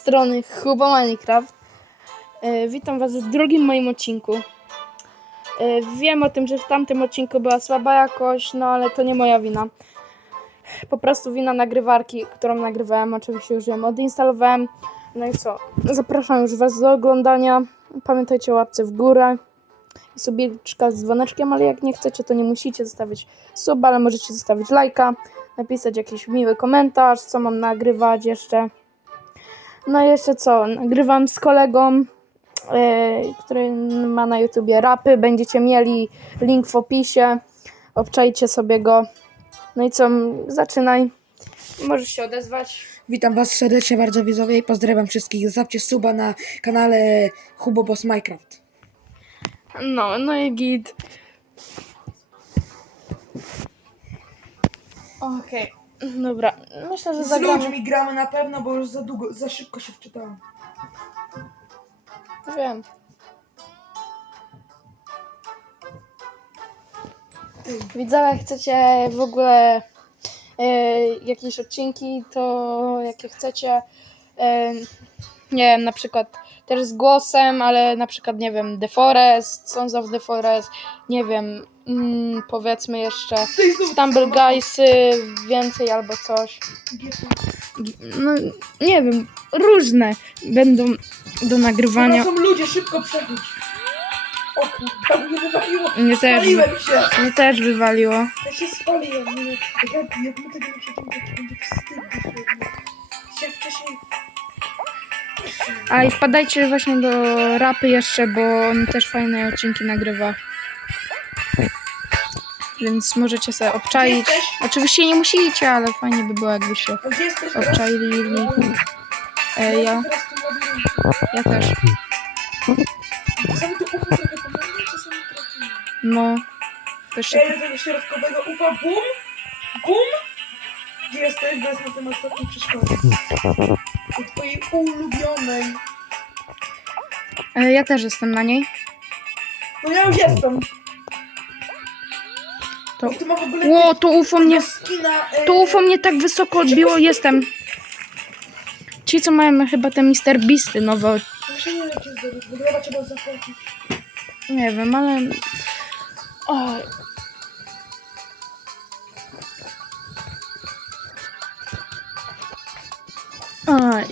strony Huba Minecraft. E, witam Was w drugim moim odcinku. E, wiem o tym, że w tamtym odcinku była słaba jakość, no ale to nie moja wina. Po prostu wina nagrywarki, którą nagrywałem. Oczywiście już ją odinstalowałem. No i co? Zapraszam już Was do oglądania. Pamiętajcie o łapce w górę i subiczka z dzwoneczkiem, ale jak nie chcecie, to nie musicie zostawić suba, ale możecie zostawić lajka, napisać jakiś miły komentarz, co mam nagrywać jeszcze. No i jeszcze co? Nagrywam z kolegą, yy, który ma na YouTubie rapy. Będziecie mieli link w opisie. Obczajcie sobie go. No i co? Zaczynaj. Możesz się odezwać. Witam Was serdecznie bardzo widzowie i pozdrawiam wszystkich. Zostawcie suba na kanale Hubo Boss Minecraft. No, no i git. Okej, dobra. Myślę, że Z zagramy. ludźmi gramy na pewno, bo już za długo, za szybko się wczytałem. Wiem. Widzowie, chcecie w ogóle e, jakieś odcinki, to jakie chcecie, e, nie wiem, na przykład też z głosem, ale na przykład, nie wiem, The Forest, Sons of the Forest, nie wiem, mm, powiedzmy jeszcze Stumble Guysy, więcej albo coś. No, nie wiem, różne będą do nagrywania. Są ludzie, szybko przechodź. O kurwa, mnie wywaliło. Mnie też, Spaliłem się. mnie też wywaliło. Ja się spaliłem. Nie, wiem, jak, jak my tego nie będzie wstyd dosłownie. Wcześniej... A i wpadajcie właśnie do rapy jeszcze, bo on też fajne odcinki nagrywa. Więc możecie sobie obczaić. Oczywiście nie musicie, ale fajnie by było jesteś teraz? obczaili. E, ja, ja też. No. Też się... Do tego środkowego ufa, bum, bum. Gdzie jesteś? Bez na tym ostatniej przeszkodzie. U twojej ulubionej. E, ja też jestem na niej. No ja już jestem. To- I ma w ogóle Ło, to UFO mnie... skina. E, To UFO mnie tak wysoko odbiło, jestem. Ci, co mają chyba te Mr. Beasty nowe, Muszę nie wiem, czy zrobić, bo chyba trzeba nie wiem, ale... Oj. Oj.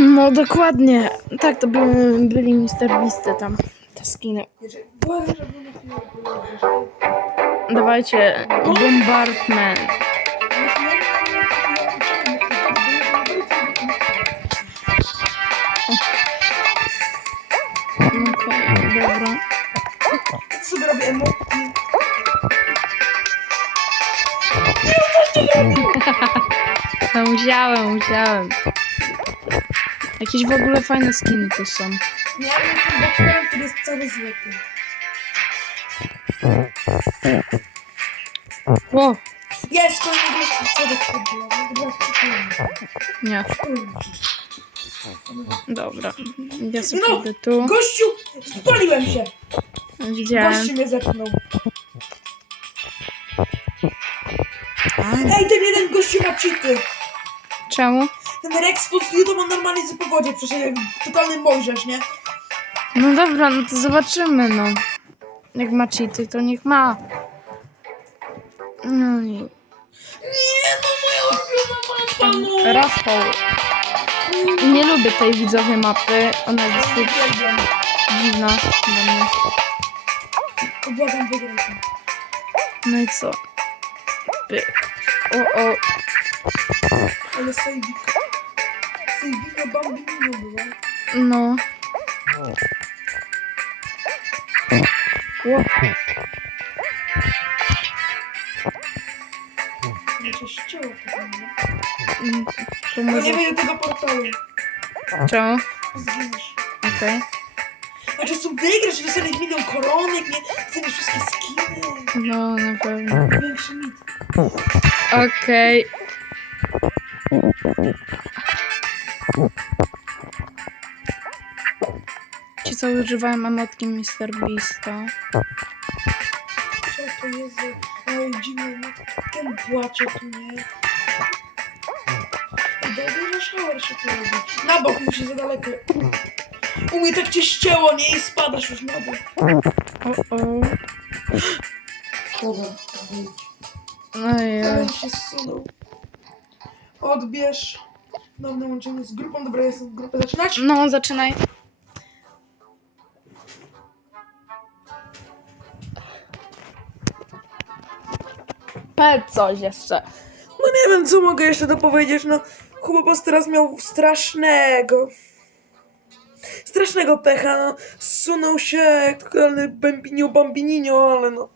No dokładnie. Tak, to byli. Beasty tam, te skiny. Dawajcie, Bombardment. Sobie robię emotki? No musiałem, musiałem. Jakieś w ogóle fajne skiny tu są. Nie, ja jestem boxerem, który jest cały złoty. O, Jest kolejny gość. Dobra, spokojnie. nie. Dobra. Ja sobie No, pójdę tu. Gościu, spaliłem się. Widziałem. Gościu mnie zepchnął. Ej, ten jeden gościu ma cheaty. Czemu? Ten Rex Food to ma normalnie z po wodzie, przecież jak totalny mojżesz, nie? No dobra, no to zobaczymy, no. Jak ma cheaty, to niech ma. No i... Nie, no moja ulubiona mapa, no. Rafał. Nie lubię tej widzowej mapy. Ona jest dosyć dziwna dla mnie. Obłagam. No i co? Pyk. O, o. Ale Sejwik. Sejwika Bambinino była. No. O, ścięło to nie? mm, to może... nie wyjdę tego portalu. Czemu? Zginiesz. Okej. Znaczy są wygrasz, że dostaniesz milion koronek, nie? Dostaniesz wszystkie skiny. No, na pewno. Większy mit. Okej. Ci co używają emotki Mr. Beasta. Cześć. to jest za oj, dziwne, no, ten płacze tu, nie? Się tu robi. Na bok musi za daleko. U mnie tak cię ścięło, nie? I spadasz już na bok. O, o. Dobra, wyjdź. Ojej. Ale się zsunął. Odbierz. Nowe łączenie z grupą. Dobra, jestem w grupie. Zaczynać? No, zaczynaj. Powiedz coś jeszcze. No nie wiem, co mogę jeszcze dopowiedzieć. No, Hubobos teraz miał strasznego. Strasznego pecha, no. Zsunął się jak totalny bambinio, bambininio, ale no.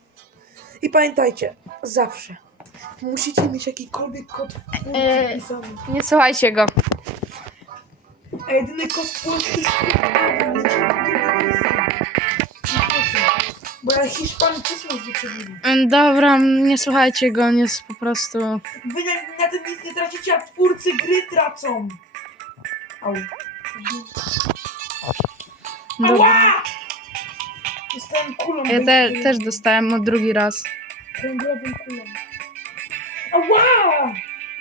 I pamiętajcie, zawsze musicie mieć jakikolwiek kod w płci Eee. wpisany. Nie słuchajcie go. A jedyny kod to jest Bo ja hiszpańczyzm zwyczajnie. Mm, Dobra, nie słuchajcie go, on jest po prostu... Wy na, na tym nic nie tracicie, a twórcy gry tracą. Au. Dobra. Ała! Dostałem kulą. Ja te, też dostałem od drugi raz. Kręglową kulą. Ała!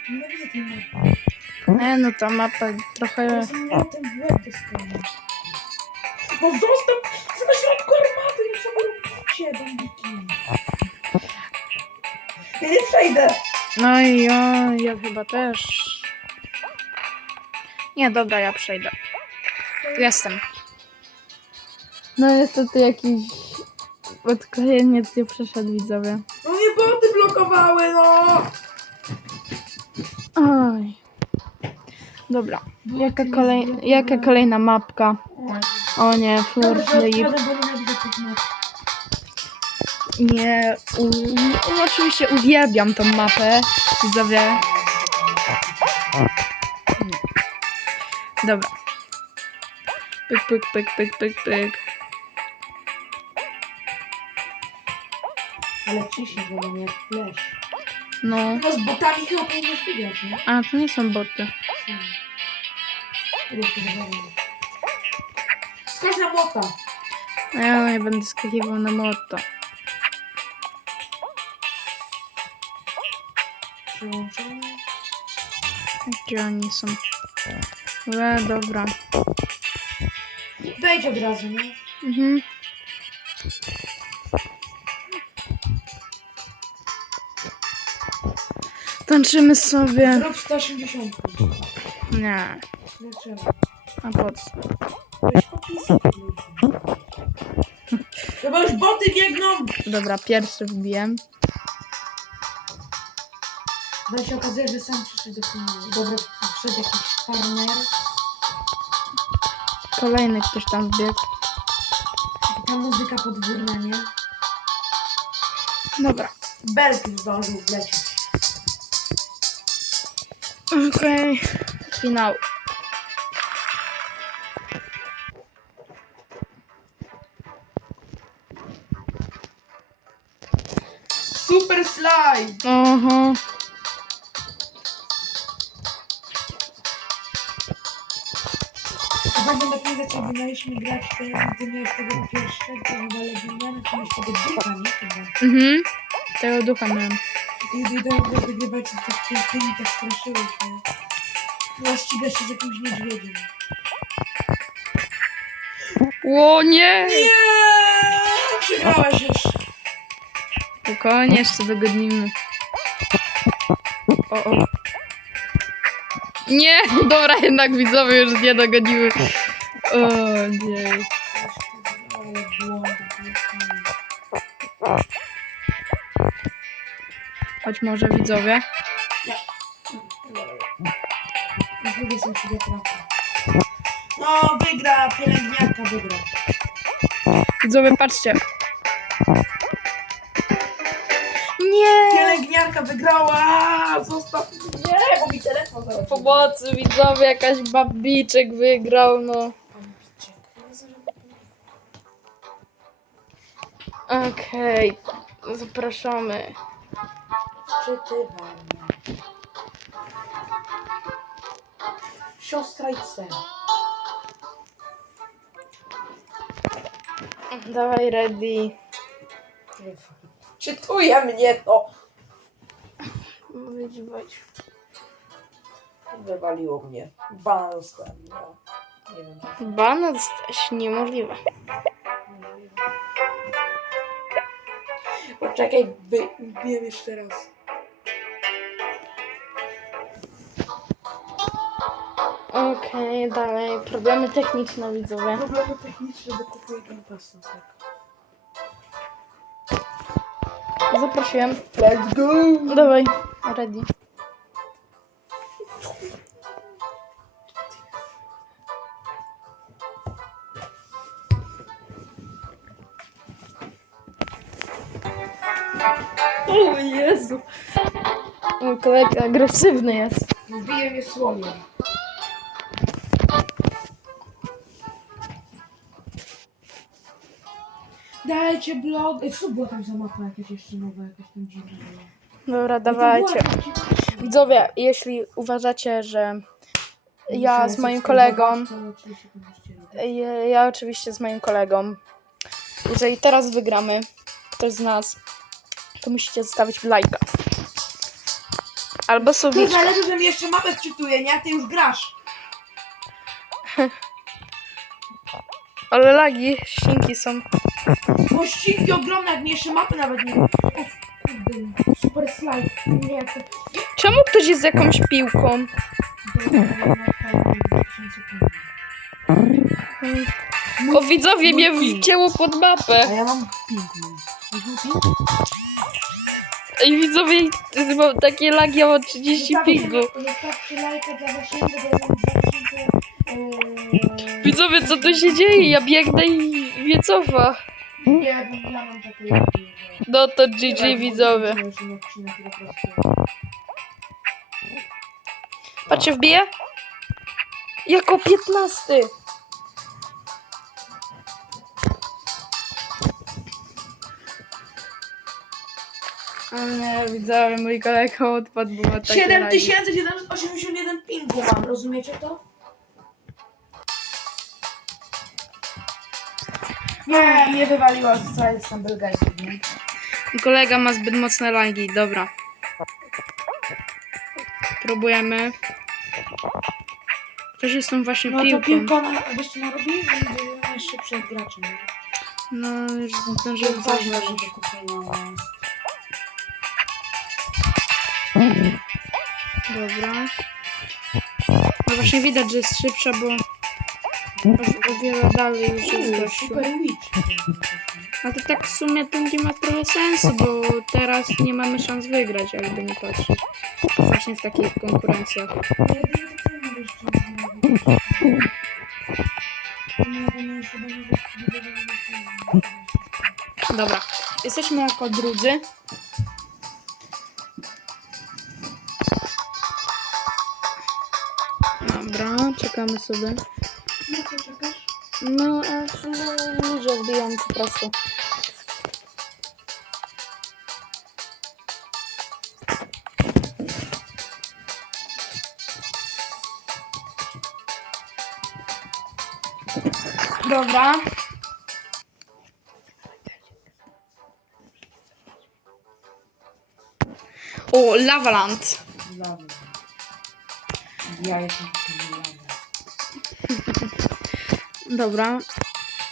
Nie widzę tej mapy. Nie no, ta mapa trochę... Ja ten w łeb dostałem. No zostaw! Ja nie przejdę! No i ja, ja chyba też. Nie, dobra, ja przejdę. Jestem. No niestety jakiś odklejeniec nie przeszedł widzowie. No nie boty blokowały, no! Oj. Dobra. Jaka, kolej, jaka kolejna mapka? O nie, to Flip. Nie, u, u, oczywiście uwielbiam tą mapę, widzowie. Dobra. Pyk, pyk, pyk, pyk, pyk, pyk. Ale ciśnie, bo mam jak flash. No. No z botami chyba powinieneś wygrać, nie? A, to nie są boty. Skocz na mota. A ja nie będę skakiwał na moto. Gdzie oni są? E, dobra. Wejdź od razu, nie? Mhm. Tańczymy sobie. Zrób 180. Nie. Dlaczego? A po co? Weź popisy. Chyba już boty biegną! Dobra, pierwszy wbiłem. No się okazuje, że sam przyszedł do finału. Dobra, wszedł jakiś farmer. Kolejny ktoś tam wbiegł. I ta muzyka podwórna, nie? Dobra. Belki zdążył wlecieć. Okej. Finał. Super slide! Oho. Będę lepiej zaczął, wynaliśmy grać gdy miałeś tego pierwszego, chyba Legionera, czy miałeś tego ducha, nie? Chyba. Mhm. Tego ducha miałem. I gdy dobrze wygrywać, to tak pięknie tak straszyłeś, nie? No ścigasz się z jakimś niedźwiedziem. Ło, nie! Nie! Przegrałeś już. Spokojnie, jeszcze dogodnimy. O, o. Nie! Dobra, jednak widzowie już nie dogodziły. O nie. Chodź może widzowie. Drugie są. No, wygra, pielęgniarka wygra. Widzowie, patrzcie. Nie! Pielęgniarka wygrała! Zostaw mnie, Pomocy widzowie, jakaś babiczek wygrał, no. Okej, zapraszamy. Czytywanie. Siostra i sen. Dawaj ready. Czytuje mnie to. Wejdź, wejdź. Wywaliło mnie. Bana dostałem. No. Nie wiem. Bana dostać niemożliwe. Poczekaj, wbiję jeszcze raz. Okej, dalej. Problemy techniczne widzowie. Problemy techniczne, bo kupuję Game Passa. Tak. Zaprosiłem. Let's go! Dawaj, ready. O Jezu. Mój kolega agresywny jest. Wbije mnie słomiem. Dajcie blog. Ej, co była tam za mapa jakaś jeszcze nowa, jakaś tam dziwna była? Dobra, dawajcie. Widzowie, jeśli uważacie, że ja z moim kolegą, ja, ja oczywiście z moim kolegą, jeżeli teraz wygramy, ktoś z nas, to musicie zostawić lajka. Albo To sobie. zależy, że mi jeszcze mapę wczytuje, nie? A ty już grasz. Ale lagi, ścinki są. Bo ścigi ogromne, jak mi jeszcze mapy nawet nie... O, super slajd. Nie, to... Czemu ktoś jest z jakąś piłką? O widzowie mnie wcięło pod A mapę. ja mam ping. I widzowie, mam takie lagi, ja mam 30 pingu. Zostawcie lajka dla zasięgu, bo ja mam 2000... Yy... Widzowie, co tu się dzieje? Ja biegnę i mnie cofa. No to GG widzowie. Patrzcie, wbije? Jako 15. O nie, widzowie, mój kolega odpadł, bo ma takie lagi. 7781 pingu mam, rozumiecie to? Nie, mnie wywaliła z całej Sambelgeistów, nie? Mój Kolega ma zbyt mocne lagi, dobra. Próbujemy. Ktoś jest tą właśnie No to piłką. piłka na, narobi, będzie jeszcze przed graczem. No, już Że zdążyłem ważne, zażyć. że kupienia. Dobra. No właśnie widać, że jest szybsza, bo o, o wiele dalej już jest gościu. A to tak w sumie to nie ma trochę sensu, bo teraz nie mamy szans wygrać, jakby nie patrzeć. Właśnie w takich konkurencjach. Dobra, jesteśmy jako drudzy. Dobra, czekamy sobie. No, aż no, ludzie wbiją po prostu. Dobra. O, Lavaland. Ja jestem. Dobra.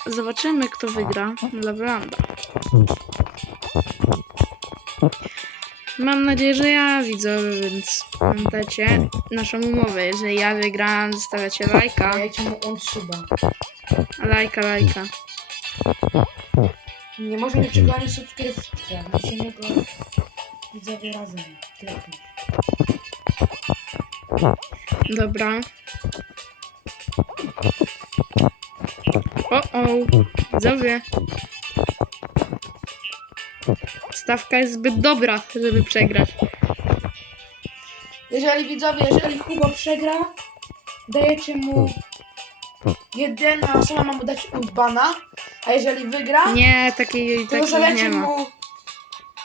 Zobaczymy, kto wygra Lavalanda. Mam nadzieję, że ja widzę, więc pamiętajcie naszą umowę. Jeżeli ja wygram, zostawiacie lajka. Dajcie mu on szyba. Lajka, lajka. Nie może nie przegrać subskrypcja. Musimy go widzowie razem klepnąć. Dobra. O, o, widzowie. Stawka jest zbyt dobra, żeby przegrać. Jeżeli widzowie, jeżeli Hugo przegra, dajecie mu jedna osoba ma mu dać bana, a jeżeli wygra, Nie, takiej to takiej nie zostawiacie ma. mu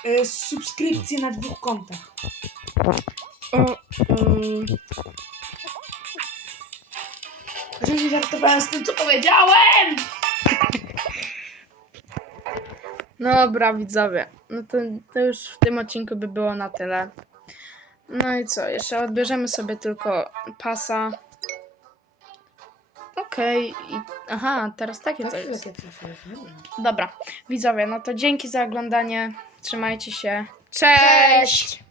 y, subskrypcję na dwóch kontach. O, o. Oczywiście żartowałem z tym, co powiedziałem! Dobra, widzowie. no to, to już w tym odcinku by było na tyle. No i co, jeszcze odbierzemy sobie tylko pasa. Okej, i aha, teraz takie coś jest. Dobra, widzowie, no to dzięki za oglądanie. Trzymajcie się. Cześć!